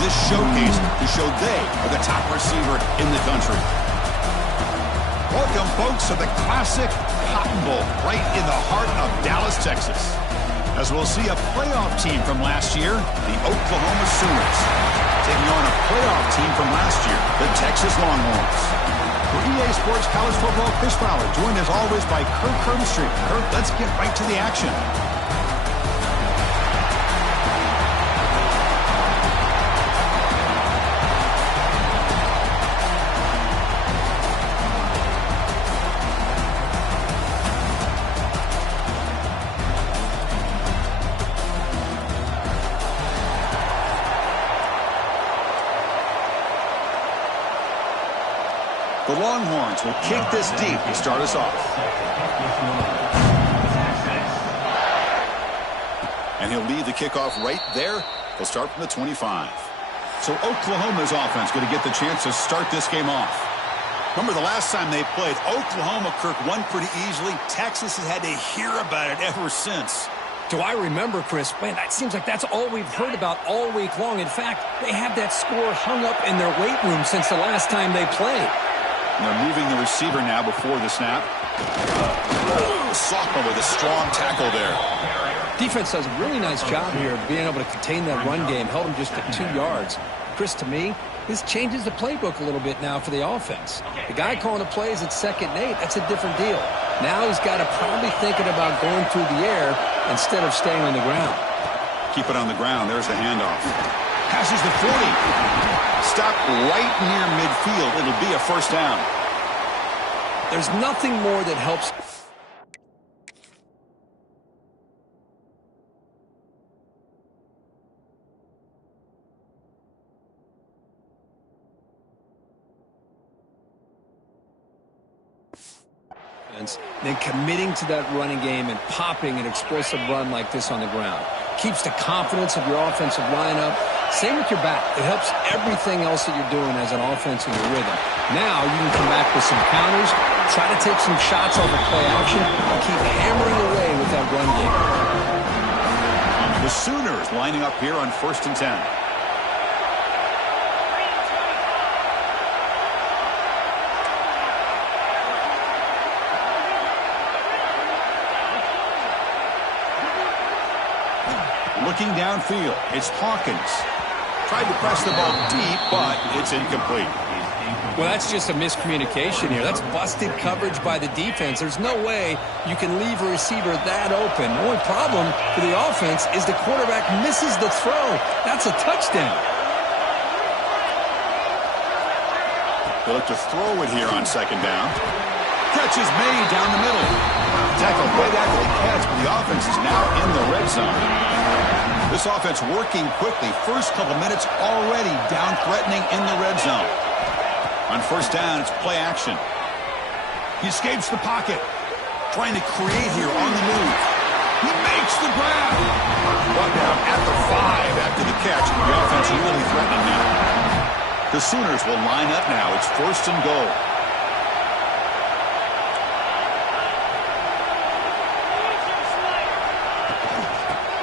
this showcase to show they are the top receiver in the country. Welcome, folks, to the classic Cotton Bowl right in the heart of Dallas, Texas. As we'll see a playoff team from last year, the Oklahoma Sooners, taking on a playoff team from last year, the Texas Longhorns. For EA Sports College Football, Chris Fowler, joined as always by Kirk Herbstreit. Kirk, let's get right to the action. The Longhorns will kick this deep to start us off. And he'll lead the kickoff right there. They'll start from the 25. So Oklahoma's offense going to get the chance to start this game off. Remember the last time they played, Oklahoma, Kirk, won pretty easily. Texas has had to hear about it ever since. Do I remember, Chris? Man, that seems like that's all we've heard about all week long. In fact, they have that score hung up in their weight room since the last time they played. And they're moving the receiver now before the snap. Sophomore with a strong tackle there. Defense does a really nice job here of being able to contain that run game, held them just at 2 yards. Chris, to me, this changes the playbook a little bit now for the offense. The guy calling the plays at 2nd and 8, that's a different deal. Now he's got to probably thinking about going through the air instead of staying on the ground. Keep it on the ground. There's the handoff. Passes the 40. Stop right near midfield. It'll be a first down. There's nothing more that helps. Then committing to that running game and popping an explosive run like this on the ground. Keeps the confidence of your offensive lineup. Same with your back. It helps everything else that you're doing as an offense in your rhythm. Now you can come back with some counters, try to take some shots off of play action, and keep hammering away with that run game. The Sooners lining up here on 1st and 10. Looking downfield, it's Hawkins. Tried to press the ball deep, but it's incomplete. Well, that's just a miscommunication here. That's busted coverage by the defense. There's no way you can leave a receiver that open. The only problem for the offense is the quarterback misses the throw. That's a touchdown. They look to throw it here on 2nd down. Catch is made down the middle. Tackled right after the catch, but the offense is now in the red zone. This offense working quickly. First couple minutes already down threatening in the red zone. On 1st down, it's play action. He escapes the pocket. Trying to create here on the move. He makes the grab. Brought down at the 5 after the catch. The offense really threatening now. The Sooners will line up now. It's 1st and goal.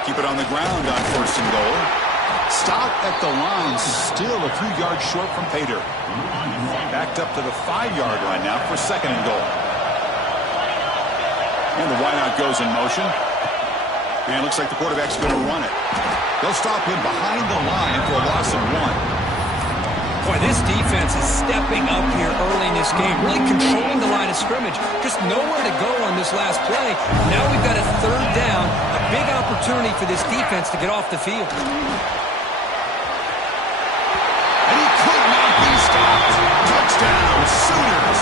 Keep it on the ground on 1st and goal. Stop at the line, still a few yards short from pay dirt. Backed up to the 5-yard line now for 2nd and goal. And the wideout goes in motion. And it looks like the quarterback's going to run it. They'll stop him behind the line for a loss of 1. Boy, this defense is stepping up here early in this game, really controlling the line of scrimmage. Just nowhere to go on this last play. Now we've got a 3rd down, a big opportunity for this defense to get off the field. And he could not be stopped. Touchdown, Sooners.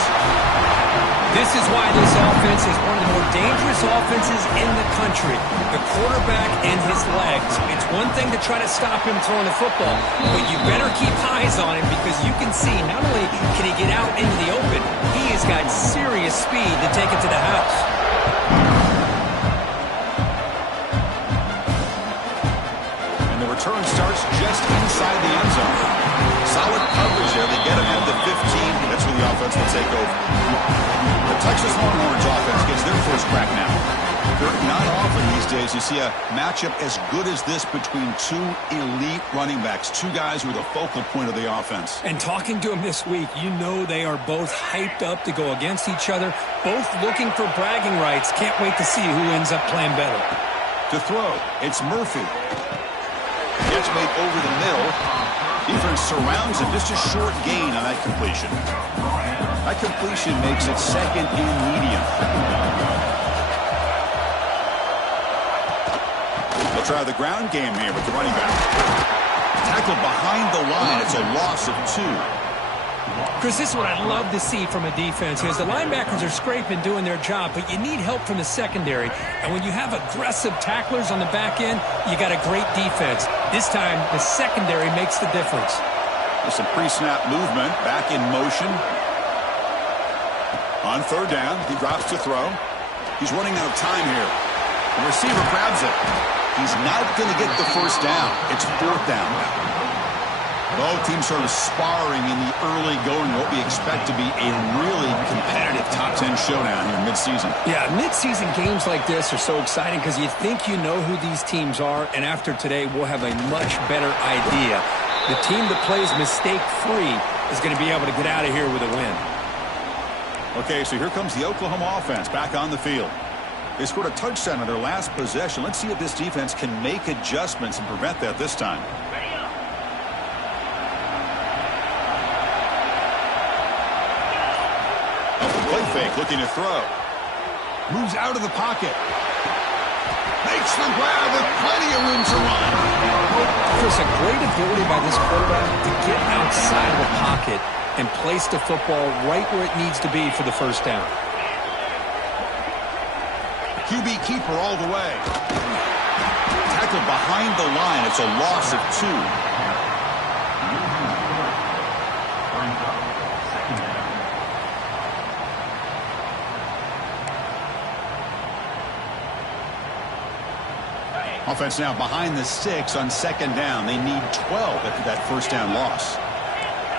This is why this offense is one of the more dangerous offenses in the country. The quarterback and his legs. It's one thing to try to stop him throwing the football, but you better keep eyes on him because you can see not only can he get out into the open, he has got serious speed to take it to the house. And the return starts just inside the end zone. Solid coverage there. They get him at the 15. That's where the offense will take over. The Texas Longhorns offense gets their first crack now. Walker, not often these days you see a matchup as good as this between two elite running backs, two guys who are the focal point of the offense. And talking to them this week, you know they are both hyped up to go against each other, both looking for bragging rights. Can't wait to see who ends up playing better. To throw, it's Murphy. Gets made over the middle. Defense surrounds him. Just a short gain on that completion. That completion makes it second and medium. They'll try the ground game here with the running back. Tackled behind the line. It's a loss of 2. Chris, this is what I love to see from a defense is the linebackers are scraping, doing their job, but you need help from the secondary. And when you have aggressive tacklers on the back end, you got a great defense. This time, the secondary makes the difference. There's some pre-snap movement, back in motion. On third down, he drops to throw. He's running out of time here. The receiver grabs it. He's not going to get the first down. It's fourth down. Both teams sort of sparring in the early going, what we expect to be a really competitive top 10 showdown here mid-season. Yeah, mid-season games like this are so exciting because you think you know who these teams are, and after today, we'll have a much better idea. The team that plays mistake-free is going to be able to get out of here with a win. Okay, so here comes the Oklahoma offense back on the field. They scored a touchdown on their last possession. Let's see if this defense can make adjustments and prevent that this time. Play fake, looking to throw. Moves out of the pocket. Makes the grab with plenty of room to run. There's a great ability by this quarterback to get outside of the pocket and place the football right where it needs to be for the first down. QB keeper all the way. Tackled behind the line. It's a loss of 2. Offense now behind the 6 on second down. They need 12 after that first down loss.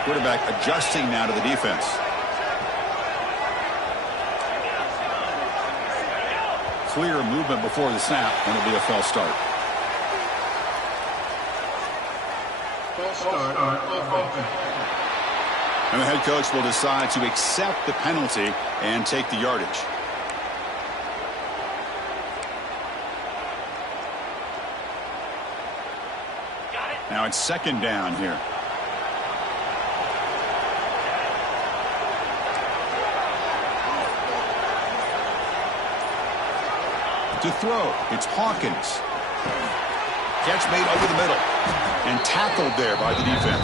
Quarterback adjusting now to the defense. Clear movement before the snap, and it'll be a false start. And the head coach will decide to accept the penalty and take the yardage. Now it's second down here. To throw, it's Hawkins. Catch made over the middle. And tackled there by the defense.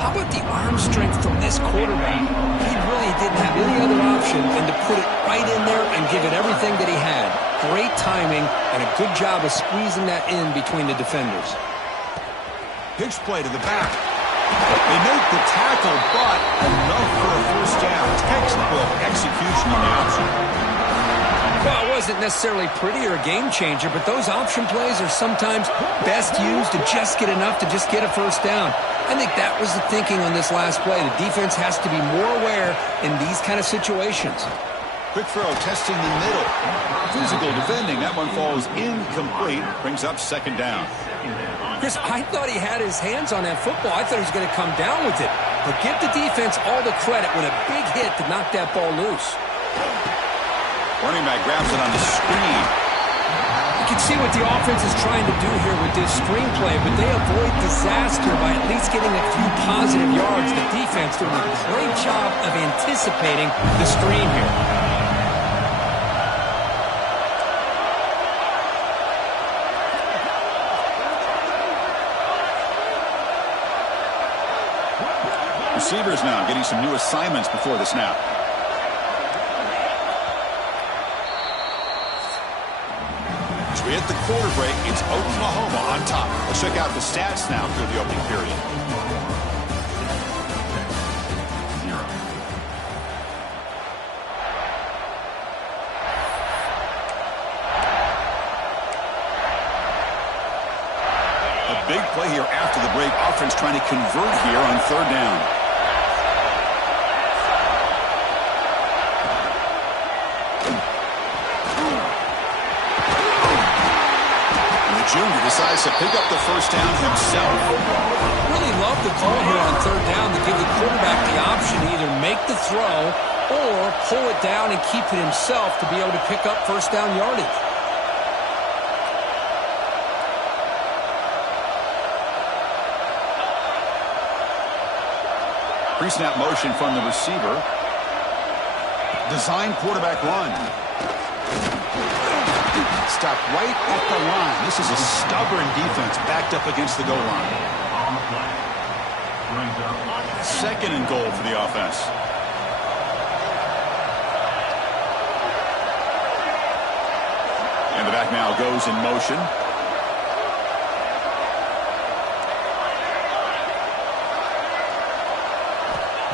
How about the arm strength from this quarterback? He really didn't have any other option than to put it right in there and give it everything that he had. Great timing and a good job of squeezing that in between the defenders. Pitch play to the back. They make the tackle, but enough for a first down. Textbook execution on the option. Well, it wasn't necessarily pretty or a game changer, but those option plays are sometimes best used to just get enough to just get a first down. I think that was the thinking on this last play. The defense has to be more aware in these kind of situations. Quick throw, testing the middle. Physical defending. That one falls incomplete. Brings up second down. Chris, I thought he had his hands on that football. I thought he was going to come down with it. But give the defense all the credit with a big hit to knock that ball loose. Running back grabs it on the screen. You can see what the offense is trying to do here with this screenplay, but they avoid disaster by at least getting a few positive yards. The defense doing a great job of anticipating the screen here. Receivers now getting some new assignments before the snap. As we hit the quarter break, it's Oklahoma on top. Let's check out the stats now through the opening period. A big play here after the break. Offense trying to convert here on third down. Jr. decides to pick up the first down himself. Really love the call here on third down to give the quarterback the option to either make the throw or pull it down and keep it himself to be able to pick up first down yardage. Pre-snap motion from the receiver. Design quarterback run. Stop right at the line. This is a stubborn defense backed up against the goal line. Second and goal for the offense. And the back now goes in motion.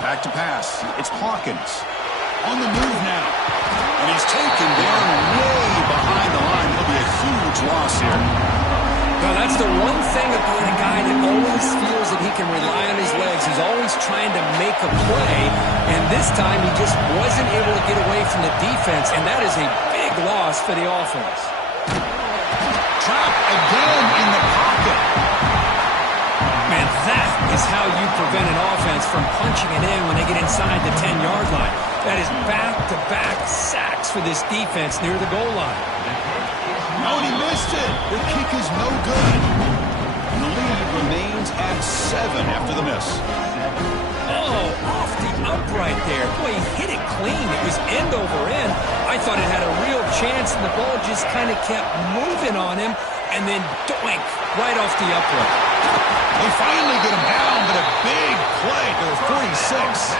Back to pass. It's Hawkins. On the move now. And he's taken down way behind the line. It'll be a huge loss here. Well, that's the one thing about a guy that always feels that he can rely on his legs. He's always trying to make a play. And this time he just wasn't able to get away from the defense. And that is a big loss for the offense. Trapped again in the pocket. Man, that is how you prevent an offense from punching it in when they get inside the 10-yard line. That is back-to-back sacks for this defense near the goal line. Oh, and he missed it. The kick is no good. And the lead remains at 7 after the miss. Oh, off the upright there. Boy, he hit it clean. It was end over end. I thought it had a real chance, and the ball just kind of kept moving on him, and then doink, right off the upright. They finally get him down, but a big play to the 46.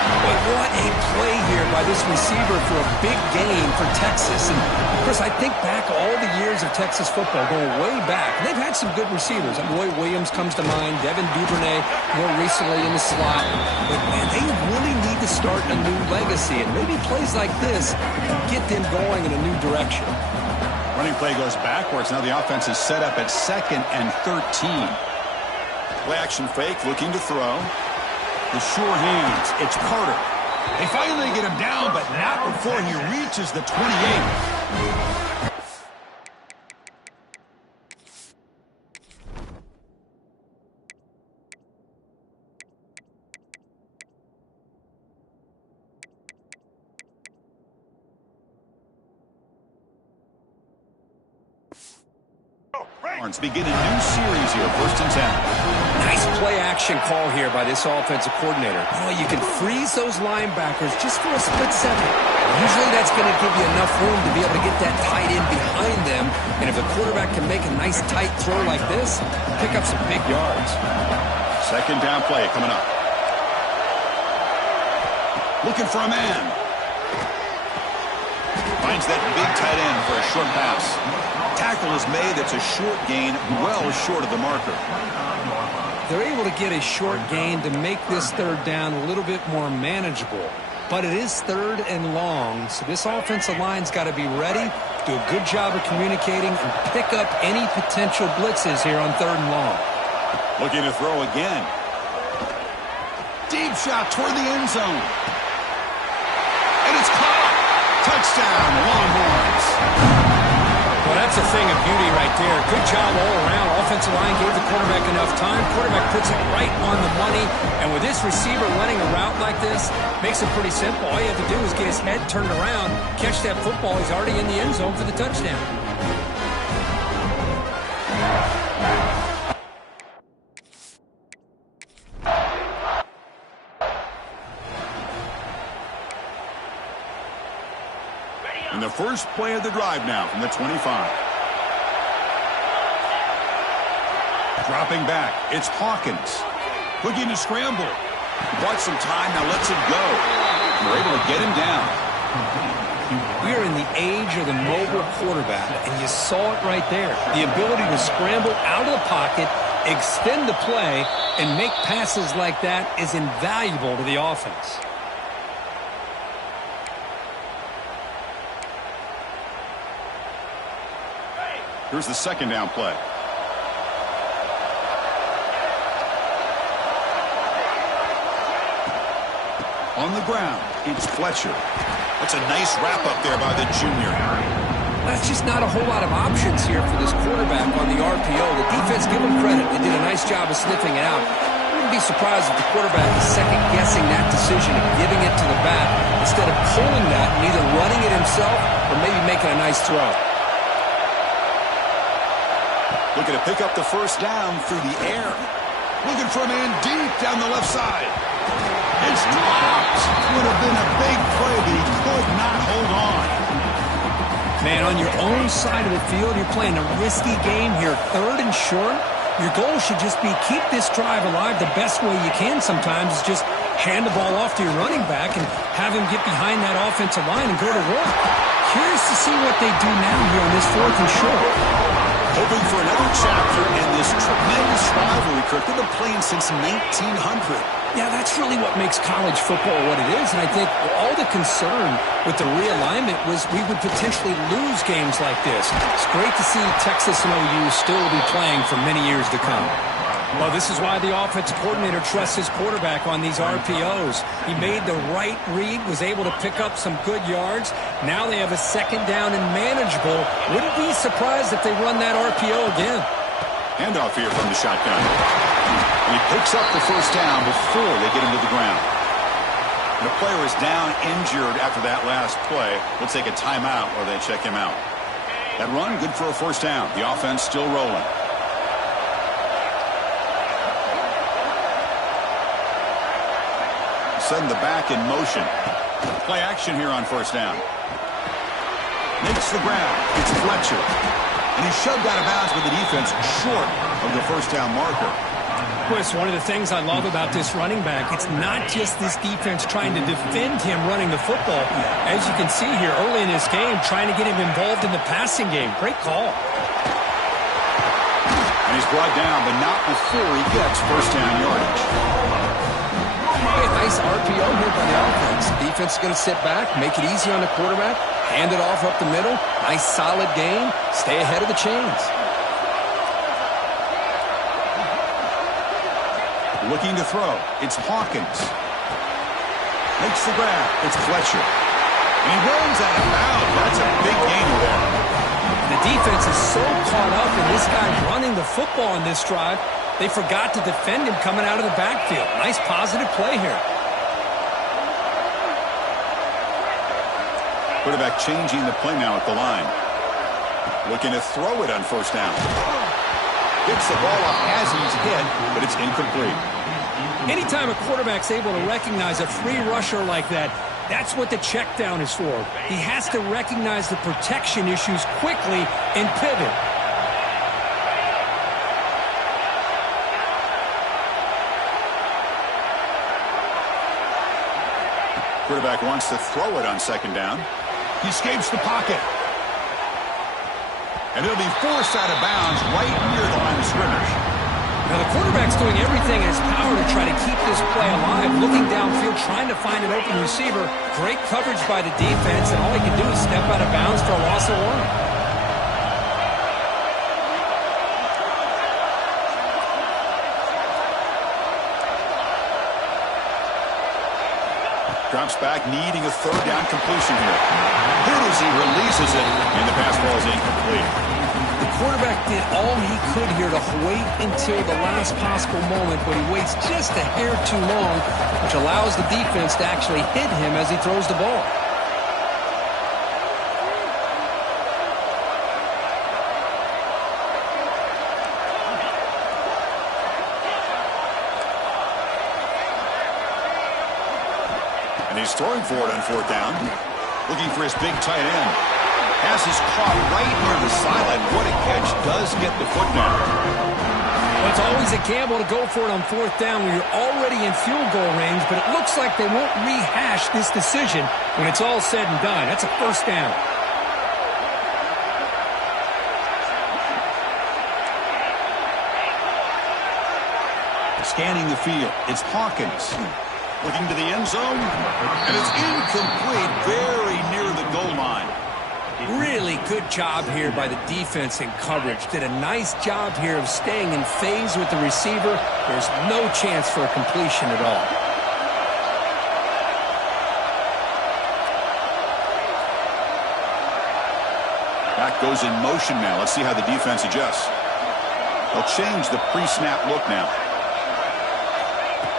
But what a play here by this receiver for a big gain for Texas. And, of course, I think back all the years of Texas football, going way back. And they've had some good receivers. Roy Williams comes to mind, Devin Duvernay more recently in the slot. But, man, they really need to start a new legacy. And maybe plays like this get them going in a new direction. Running play goes backwards. Now the offense is set up at 2nd and 13. Play action fake, looking to throw. The sure hands. It's Carter. They finally get him down, but not before he reaches the 28. Begin a new series here, 1st and 10. Nice play-action call here by this offensive coordinator. Oh, you can freeze those linebackers just for a split second. Usually that's going to give you enough room to be able to get that tight end behind them. And if the quarterback can make a nice tight throw like this, pick up some big yards. Second down play coming up. Looking for a man. Finds that big tight end for a short pass. Tackle is made. It's a short gain, well short of the marker. They're able to get a short gain to make this third down a little bit more manageable. But it is 3rd and long, so this offensive line's got to be ready, do a good job of communicating, and pick up any potential blitzes here on 3rd and long. Looking to throw again. Deep shot toward the end zone. And it's caught. Touchdown, Longhorns. Well, that's a thing of beauty right there. Good job all around. Offensive line gave the quarterback enough time. Quarterback puts it right on the money. And with this receiver running a route like this, makes it pretty simple. All you have to do is get his head turned around, catch that football. He's already in the end zone for the touchdown. And the first play of the drive now from the 25. Dropping back, it's Hawkins. Looking to scramble. Bought some time, now lets it go. They're able to get him down. We are in the age of the mobile quarterback, and you saw it right there. The ability to scramble out of the pocket, extend the play, and make passes like that is invaluable to the offense. Here's the second down play. On the ground, it's Fletcher. That's a nice wrap up there by the junior. That's just not a whole lot of options here for this quarterback on the RPO. The defense, give them credit. They did a nice job of sniffing it out. I wouldn't be surprised if the quarterback is second-guessing that decision of giving it to the back instead of pulling that and either running it himself or maybe making a nice throw. Looking to pick up the first down through the air. Looking for a man deep down the left side. It's dropped. Would have been a big play, but he could not hold on. Man, on your own side of the field, you're playing a risky game here. 3rd and short. Your goal should just be keep this drive alive the best way you can sometimes is just hand the ball off to your running back and have him get behind that offensive line and go to work. Curious to see what they do now here on this 4th and short. Hoping for another chapter in this tremendous rivalry, Kirk. They've been playing since 1900. Yeah, that's really what makes college football what it is. And I think all the concern with the realignment was we would potentially lose games like this. It's great to see Texas and OU still be playing for many years to come. Well, this is why the offensive coordinator trusts his quarterback on these RPOs. He made the right read, was able to pick up some good yards. Now they have a 2nd down and manageable. Wouldn't be surprised if they run that RPO again. Handoff here from the shotgun. And he picks up the first down before they get him to the ground. The player is down injured after that last play. We'll take a timeout while they check him out. That run, good for a first down. The offense still rolling. Send the back in motion. Play action here on first down. Makes the ground. It's Fletcher. And he's shoved out of bounds with the defense short of the first down marker. Chris, one of the things I love about this running back, it's not just this defense trying to defend him running the football. As you can see here early in this game, trying to get him involved in the passing game. Great call. And he's brought down, but not before he gets first down yardage. Hey, nice RPO here by the offense. Defense is going to sit back, make it easy on the quarterback, hand it off up the middle. Nice solid game. Stay ahead of the chains. Looking to throw. It's Hawkins. Makes the grab. It's Fletcher. And he runs out of bounds. That's a big gain there. The defense is so caught up in this guy running the football in this drive, they forgot to defend him coming out of the backfield. Nice positive play here. Quarterback changing the play now at the line. Looking to throw it on first down. Gets the ball off as he's hit, but it's incomplete. Anytime a quarterback's able to recognize a free rusher like that, that's what the check down is for. He has to recognize the protection issues quickly and pivot. Quarterback wants to throw it on second down. He escapes the pocket. And it'll be forced out of bounds right near the line of scrimmage. Now the quarterback's doing everything in his power to try to keep this play alive, looking downfield, trying to find an open receiver. Great coverage by the defense, and all he can do is step out of bounds for a loss of 1. Drops back, needing a third down completion here. Hit as he releases it, and the pass ball is incomplete. The quarterback did all he could here to wait until the last possible moment, but he waits just a hair too long, which allows the defense to actually hit him as he throws the ball. And he's throwing for it on fourth down. Looking for his big tight end. Pass is caught right near the sideline. What a catch. Does get the football. Well, it's always a gamble to go for it on fourth down when you're already in field goal range, but it looks like they won't rehash this decision when it's all said and done. That's a first down. Scanning the field. It's Hawkins. Looking to the end zone. And it's incomplete. Very near the goal line. Really good job here by the defense in coverage. Did a nice job here of staying in phase with the receiver. There's no chance for a completion at all. goes in motion now. Let's see how the defense adjusts. They'll change the pre-snap look now.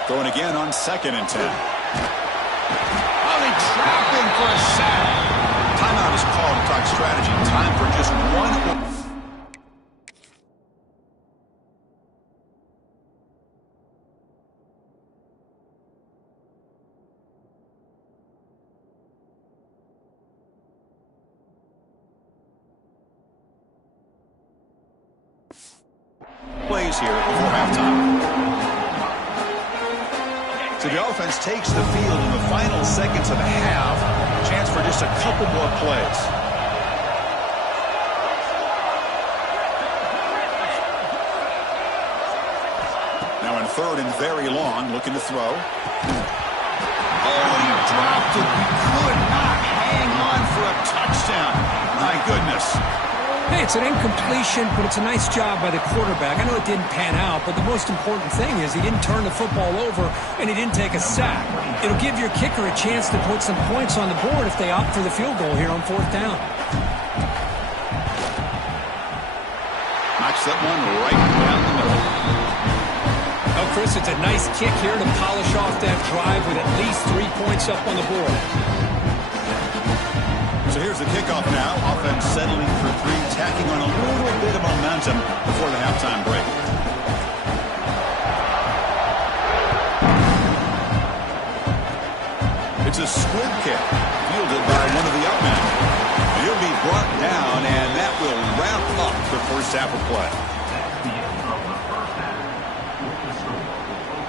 Going again on 2nd and 10. Oh, they trap him for a sack. Timeout is called to talk strategy. Time for just one. Plays here before halftime. So the offense takes the field in the final seconds of the half. Chance for just a couple more plays. Now in 3rd and very long, looking to throw. Oh, he dropped it. He could not hang on for a touchdown. My goodness. Hey, it's an incompletion, but it's a nice job by the quarterback. I know it didn't pan out, but the most important thing is he didn't turn the football over and he didn't take a sack. It'll give your kicker a chance to put some points on the board if they opt for the field goal here on 4th down. Knocks that one right down the middle. Oh, Chris, it's a nice kick here to polish off that drive with at least 3 points up on the board. So here's the kickoff now. Offense settling for 3, tacking on a little bit of momentum before the halftime break. It's a squib kick, fielded by one of the up men. He'll be brought down, and that will wrap up the first half of play.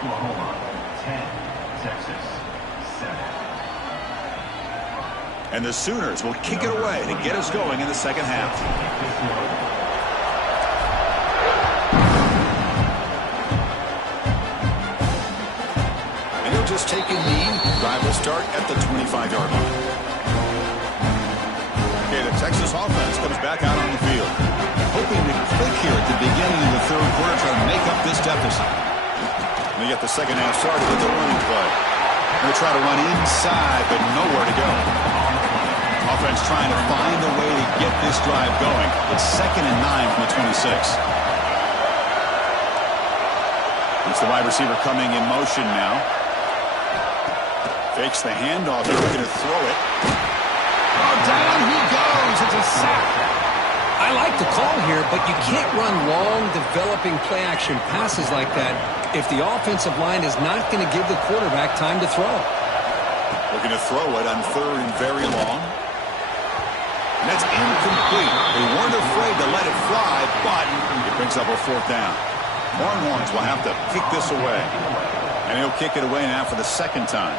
Oklahoma 10, Texas 7. And the Sooners will kick it away to get us going in the second half. And he'll just take a knee. Drive will start at the 25-yard line. Okay, the Texas offense comes back out on the field. Hoping to click here at the beginning of the 3rd quarter, trying to make up this deficit. And they get the second half started with the running play. They'll try to run inside, but nowhere to go. Offense trying to find a way to get this drive going. It's 2nd and 9 from the 26. It's the wide receiver coming in motion now. Fakes the handoff. They're looking to throw it. Oh, down he goes. It's a sack. I like the call here, but you can't run long, developing play-action passes like that if the offensive line is not going to give the quarterback time to throw. Looking to throw it on 3rd and very long. And that's incomplete. They weren't afraid to let it fly, but it brings up a 4th down. Longhorns will have to kick this away. And he'll kick it away now for the 2nd time.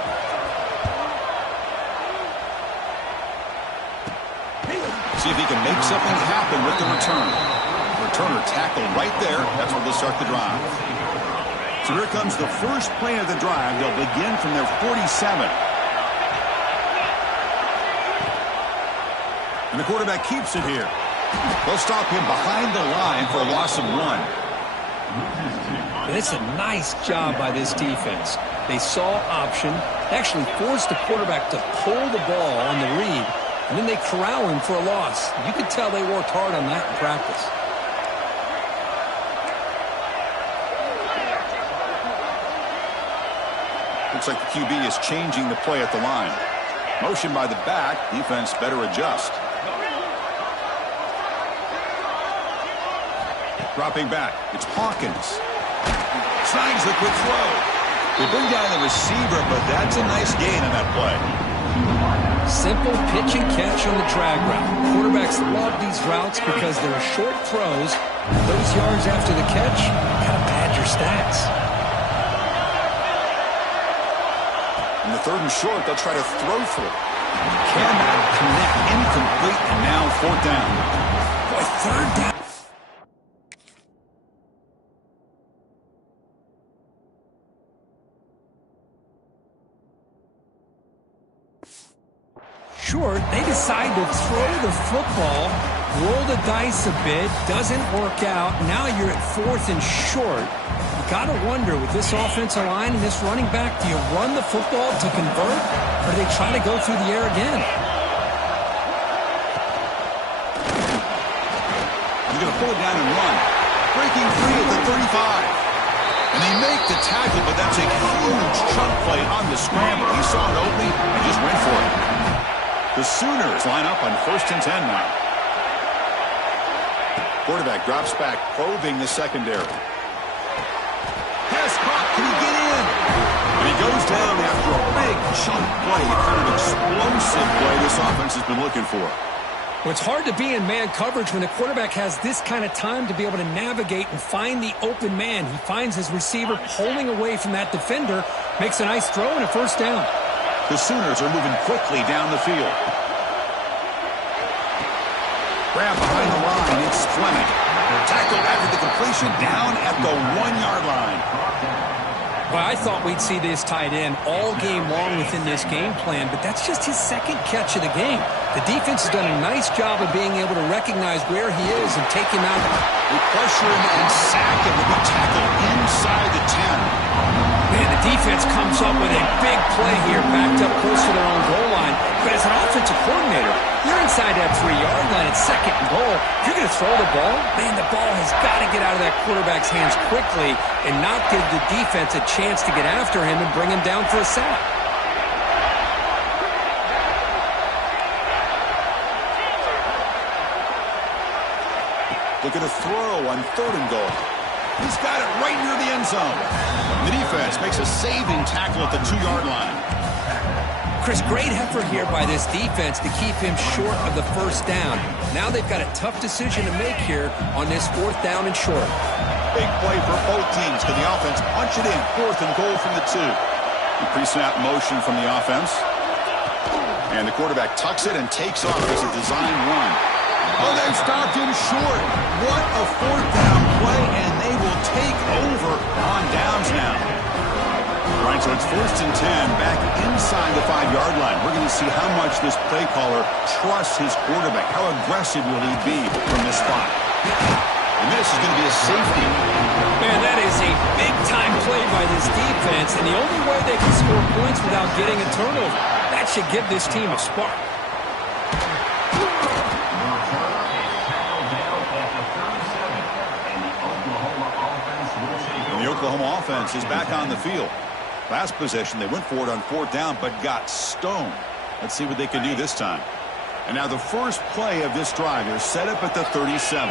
See if he can make something happen with the return. Returner tackled right there. That's where they'll start the drive. So here comes the first play of the drive. They'll begin from their 47. And the quarterback keeps it here. They'll stop him behind the line for a loss of 1. And it's a nice job by this defense. They saw option, actually forced the quarterback to pull the ball on the read, and then they corral him for a loss. You could tell they worked hard on that in practice. Looks like the QB is changing the play at the line. Motion by the back. Defense better adjust. Dropping back. It's Hawkins. Snags the quick throw. They bring down the receiver, but that's a nice gain on that play. Simple pitch and catch on the drag route. Quarterbacks love these routes because they're short throws. Those yards after the catch kind of pad your stats. In the 3rd and short, they'll try to throw for it. Cannot connect. Incomplete, and now 4th down. Boy, 3rd down. Short, they decide to throw the football, roll the dice a bit, doesn't work out. Now you're at 4th and short. You got to wonder, with this offensive line and this running back, do you run the football to convert, or do they try to go through the air again? He's going to pull it down and run. Breaking free at the 35. And they make the tackle, but that's a huge chunk play on the scramble. He saw an opening and just went for it. The Sooners line up on 1st and 10 now. Quarterback drops back, probing the secondary. Pass caught. Can he get in? And he goes down after a big chunk play, the kind of explosive play this offense has been looking for. Well, it's hard to be in man coverage when the quarterback has this kind of time to be able to navigate and find the open man. He finds his receiver pulling away from that defender, makes a nice throw and a first down. The Sooners are moving quickly down the field. Grab behind the line, it's Fleming. Tackle after the completion, down at the 1-yard line. Well, I thought we'd see this tight end all game long within this game plan, but that's just his second catch of the game. The defense has done a nice job of being able to recognize where he is and take him out. They pressure him and sack him to be tackled inside the 10. Man, the defense comes up with a big play here, backed up close to their own goal line. But as an offensive coordinator, you're inside that 3-yard line at 2nd and goal. If you're going to throw the ball, man, the ball has got to get out of that quarterback's hands quickly and not give the defense a chance to get after him and bring him down for a sack. Look at a throw on 3rd and goal. He's got it right near the end zone. The defense makes a saving tackle at the 2-yard line. Chris, great effort here by this defense to keep him short of the first down. Now they've got a tough decision to make here on this 4th down and short. Big play for both teams. Can the offense punch it in? 4th and goal from the 2. The pre-snap motion from the offense. And the quarterback tucks it and takes off as a design run. Oh, they've stopped him short. What a 4th down play, and they will take over on downs now. Right, so it's 1st and 10, back inside the 5-yard line. We're going to see how much this play caller trusts his quarterback. How aggressive will he be from this spot? And this is going to be a safety. Man, that is a big-time play by this defense, and the only way they can score points without getting a turnover. That should give this team a spark. And the Oklahoma offense is back on the field. Last possession, they went for it on 4th down, but got stoned. Let's see what they can do this time. And now the first play of this drive is set up at the 37.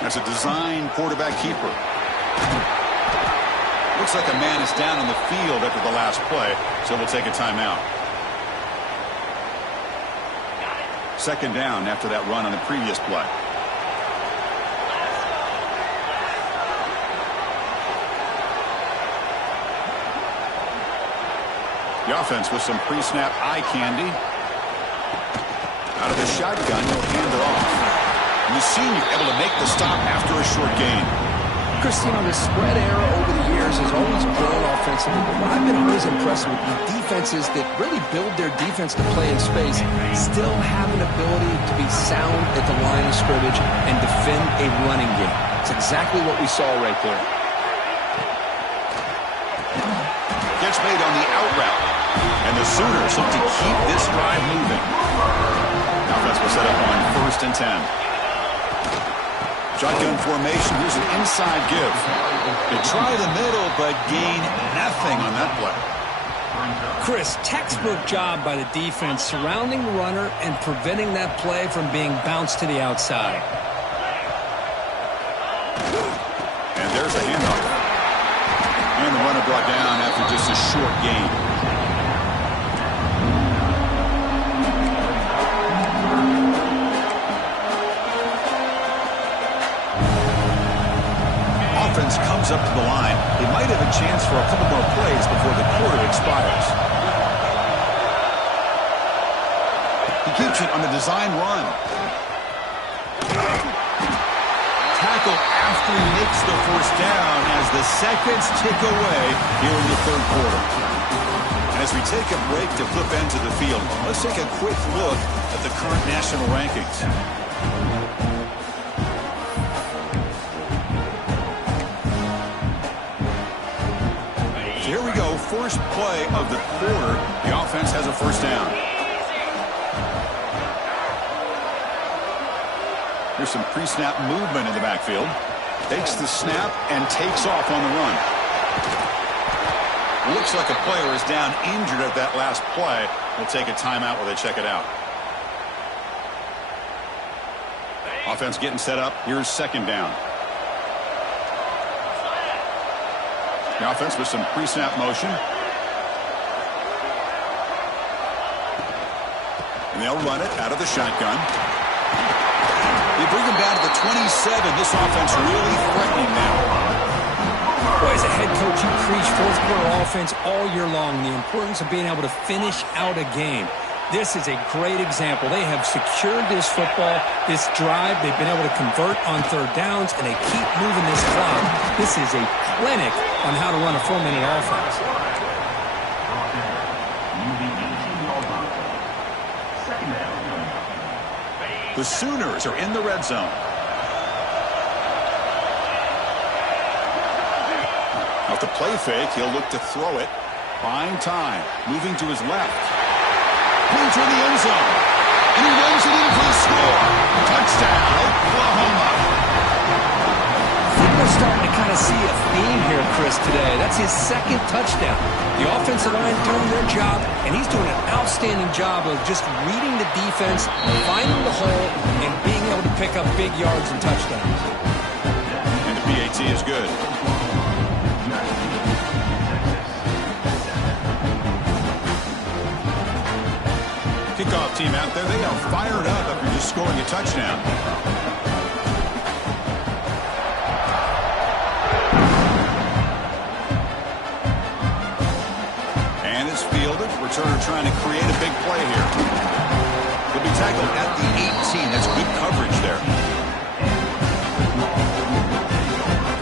That's a design quarterback keeper. Looks like a man is down on the field after the last play, so we'll take a timeout. 2nd down after that run on the previous play. The offense with some pre-snap eye candy. Out of the shotgun, he'll hand it off. And the senior able to make the stop after a short gain. Christine, the spread era over the years has always grown offensively, but what I've been always impressed with the defenses that really build their defense to play in space still have an ability to be sound at the line of scrimmage and defend a running game. It's exactly what we saw right there. Gets made on the out route. And the Sooners look to keep this drive moving. Offense will set up on 1st and 10. Shotgun formation. Here's an inside give. They try the middle, but gain nothing on that play. Chris, textbook job by the defense surrounding the runner and preventing that play from being bounced to the outside. And there's a handoff. And the runner brought down after just a short gain. Offense comes up to the line. They might have a chance for a couple more plays before the quarter expires. He keeps it on the design run. Tackle after he makes the first down as the seconds tick away here in the 3rd quarter. And as we take a break to flip into the field, let's take a quick look at the current national rankings. Here we go, first play of the quarter, the offense has a first down. Here's some pre-snap movement in the backfield. Takes the snap and takes off on the run. Looks like a player is down injured at that last play. We'll take a timeout while they check it out. Offense getting set up. Here's second down. The offense with some pre-snap motion. And they'll run it out of the shotgun. They bring him down to the 27. This offense really threatening now. Boy, as a head coach, you preach fourth quarter offense all year long. The importance of being able to finish out a game. This is a great example. They have secured this football, this drive. They've been able to convert on third downs, and they keep moving this clock. This is a clinic on how to run a 4-minute offense. The Sooners are in the red zone. Off the play fake, he'll look to throw it. Buying time. Moving to his left. Pulling toward the end zone. And he runs it in for the score. Touchdown, Oklahoma. I think we're starting to kind of see a theme here, Chris, today. That's his second touchdown. The offensive line doing their job, and he's doing an outstanding job of just reading the defense, finding the hole, and being able to pick up big yards and touchdowns. And the PAT is good. Kickoff team out there, they are fired up after just scoring a touchdown. And it's fielded. Returner trying to create a big play here. He'll be tackled at the 18. That's good coverage there.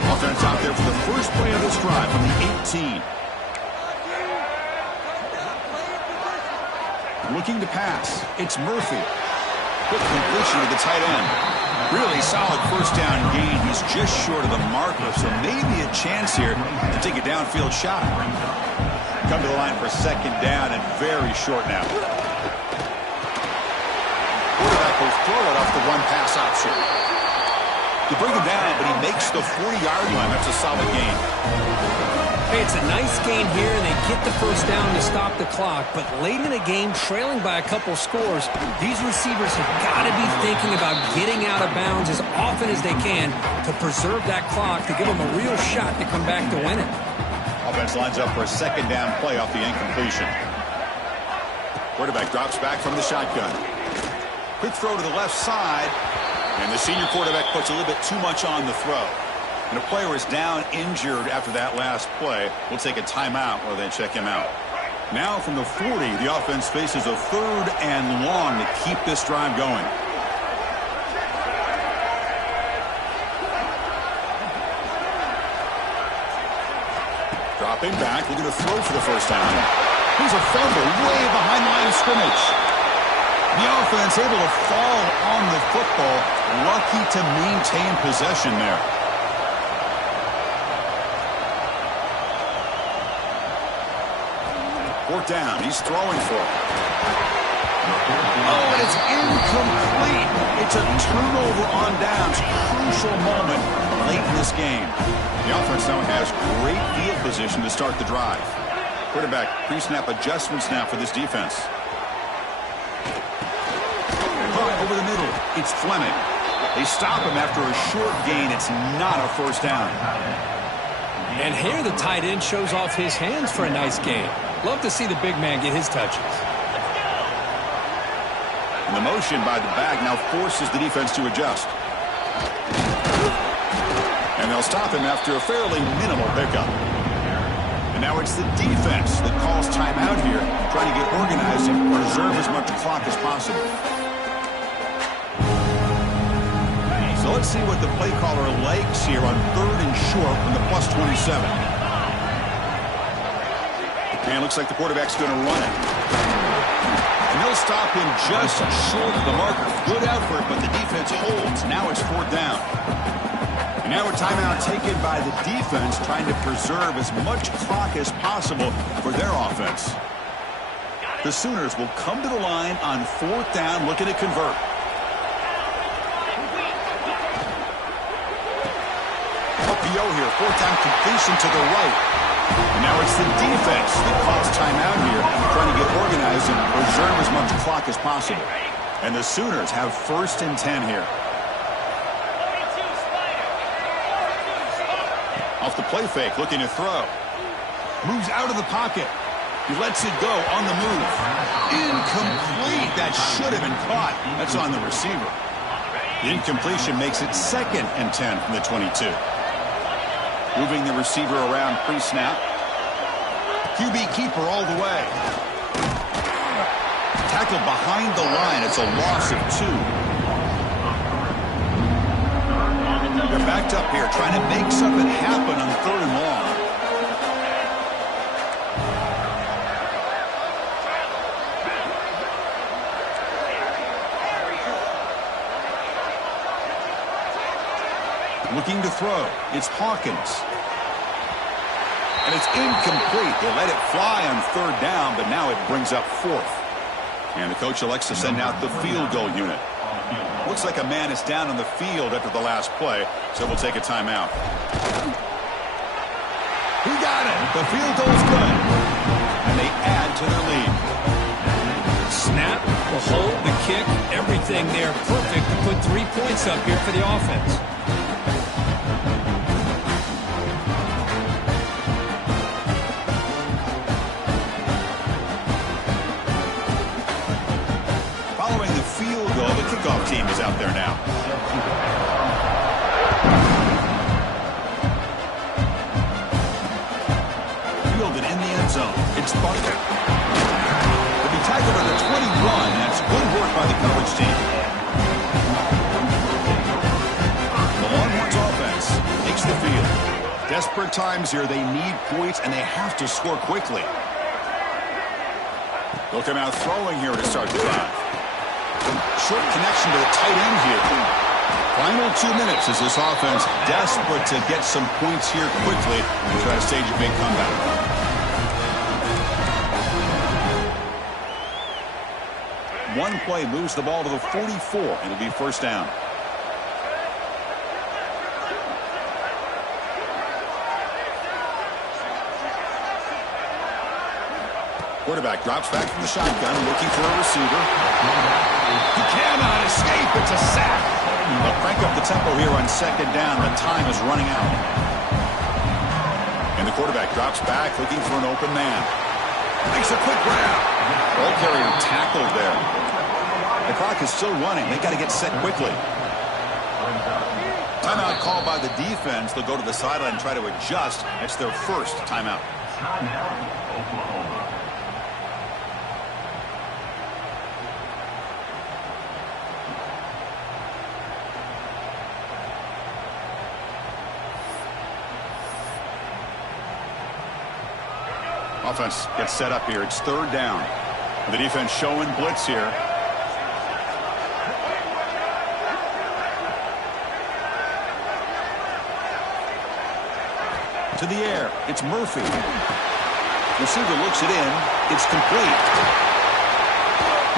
Offense out there for the first play of this drive from the 18. Looking to pass. It's Murphy. Quick completion to the tight end. Really solid first down gain. He's just short of the marker, so maybe a chance here to take a downfield shot. Come to the line for second down and very short now. Quarterback will throw it off the one pass option. You bring him down, but he makes the 40-yard line. That's a solid gain. Hey, it's a nice game here, and they get the first down to stop the clock. But late in the game, trailing by a couple scores, these receivers have got to be thinking about getting out of bounds as often as they can to preserve that clock, to give them a real shot to come back to win it. Offense lines up for a second down play off the incompletion. Quarterback drops back from the shotgun. Quick throw to the left side, and the senior quarterback puts a little bit too much on the throw. And a player is down injured after that last play. We'll take a timeout while they check him out. Now from the 40, the offense faces a third and long to keep this drive going. Dropping back, looking to throw for the first time. Here's a fumble way behind the line of scrimmage. The offense able to fall on the football, lucky to maintain possession there. Fourth down, he's throwing for it. Oh, and it's incomplete. It's a turnover on downs. Crucial moment late in this game. The offense now has great field position to start the drive. Quarterback pre-snap adjustments now for this defense. Over the middle, it's Fleming. They stop him after a short gain. It's not a first down. And here the tight end shows off his hands for a nice gain. Love to see the big man get his touches. And the motion by the back now forces the defense to adjust. And they'll stop him after a fairly minimal pickup. And now it's the defense that calls timeout here, trying to get organized and preserve as much clock as possible. So let's see what the play caller likes here on third and short from the plus 27. And looks like the quarterback's going to run it. And they'll stop him just short of the marker. Good effort, but the defense holds. Now it's fourth down. Now a timeout taken by the defense, trying to preserve as much clock as possible for their offense. The Sooners will come to the line on 4th down, looking to convert. RPO here, 4th down completion to the right. And now it's the defense that calls timeout here, trying to get organized and preserve as much clock as possible. And the Sooners have 1st and 10 here. Off the play fake, looking to throw. Moves out of the pocket. He lets it go on the move. Incomplete. That should have been caught. That's on the receiver. The incompletion makes it 2nd and 10 from the 22. Moving the receiver around pre-snap. QB keeper all the way. Tackled behind the line. It's a loss of 2. They're backed up here, trying to make something happen on 3rd and long. Looking to throw. It's Hawkins. And it's incomplete. They let it fly on 3rd down, but now it brings up 4th. And the coach elects to send out the field goal unit. Looks like a man is down on the field after the last play, so we'll take a timeout. He got it. The field goal's good. And they add to their lead. Snap, the hold, the kick, everything there perfect to put 3 points up here for the offense. Following the field goal, the kickoff team is out there now. Fielded in the end zone. It's Bucket. To be tackled at the 21. That's good work by the coverage team. The Longhorns offense takes the field. Desperate times here. They need points, and they have to score quickly. They'll come out throwing here to start the drive. Short connection to the tight end here. Final 2 minutes as this offense desperate to get some points here quickly and try to stage a big comeback. One play moves the ball to the 44, and it'll be 1st down. Quarterback drops back from the shotgun, looking for a receiver. He cannot escape. It's a sack. They'll crank up the tempo here on 2nd down. The time is running out. And the quarterback drops back, looking for an open man. Makes a quick grab. Ball carrier tackled there. The clock is still running. They got to get set quickly. Timeout called by the defense. They'll go to the sideline and try to adjust. It's their 1st timeout. Timeout, Oklahoma. Offense gets set up here. It's 3rd down. The defense showing blitz here. To the air. It's Murphy. Receiver looks it in. It's complete.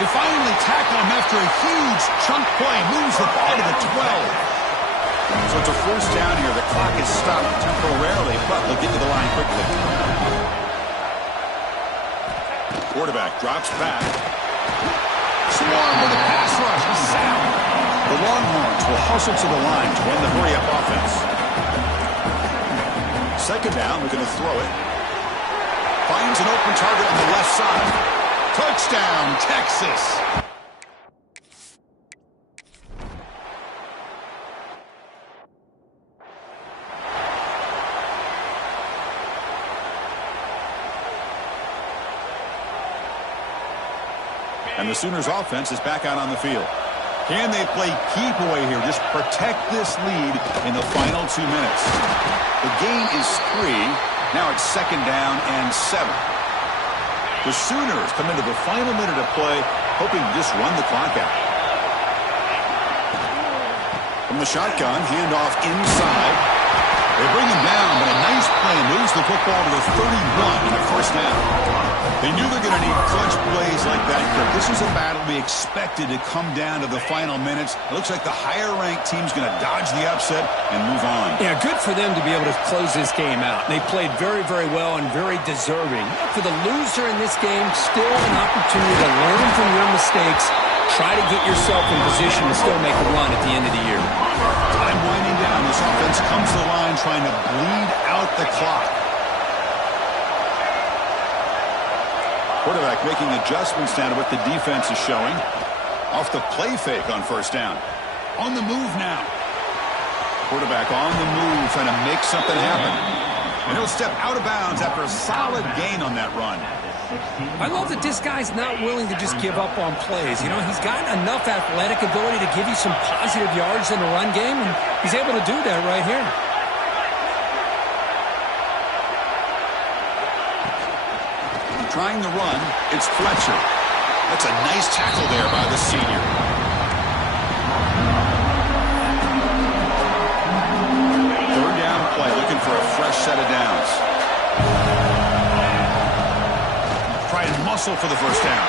They finally tackle him after a huge chunk play. Moves the ball to the 12. So it's a 1st down here. The clock is stopped temporarily, but they'll get to the line quickly. Quarterback drops back. Swarm with a pass rush. Sound. The Longhorns will hustle to the line to run the hurry-up offense. 2nd down, we're going to throw it. Finds an open target on the left side. Touchdown, Texas. And the Sooners offense is back out on the field. Can they play keep away here? Just protect this lead in the final 2 minutes. The gain is 3. Now it's 2nd down and 7. The Sooners come into the final minute of play, hoping to just run the clock out. From the shotgun, handoff inside. They bring him down, but a nice play moves the football to the 31 in the first half. They knew they're going to need clutch plays like that, Kirk. This was a battle we expected to come down to the final minutes. It looks like the higher-ranked team's going to dodge the upset and move on. Yeah, good for them to be able to close this game out. They played very, very well and very deserving. For the loser in this game, still an opportunity to learn from your mistakes. Try to get yourself in position to still make a run at the end of the year. Time winding down. This offense comes to the line trying to bleed out the clock. Quarterback making adjustments down to what the defense is showing. Off the play fake on first down. On the move now. Quarterback on the move trying to make something happen. And he'll step out of bounds after a solid gain on that run. I love that this guy's not willing to just give up on plays. You know, he's got enough athletic ability to give you some positive yards in the run game, and he's able to do that right here. Trying the run, it's Fletcher. That's a nice tackle there by the senior. Third down play, looking for a fresh set of downs. Try and muscle for the first down.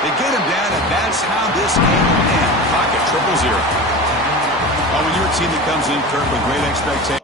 They get him down, and that's how this game will end. Pocket 0-0. Oh, when you're a team that comes in, Kirk, with great expectations.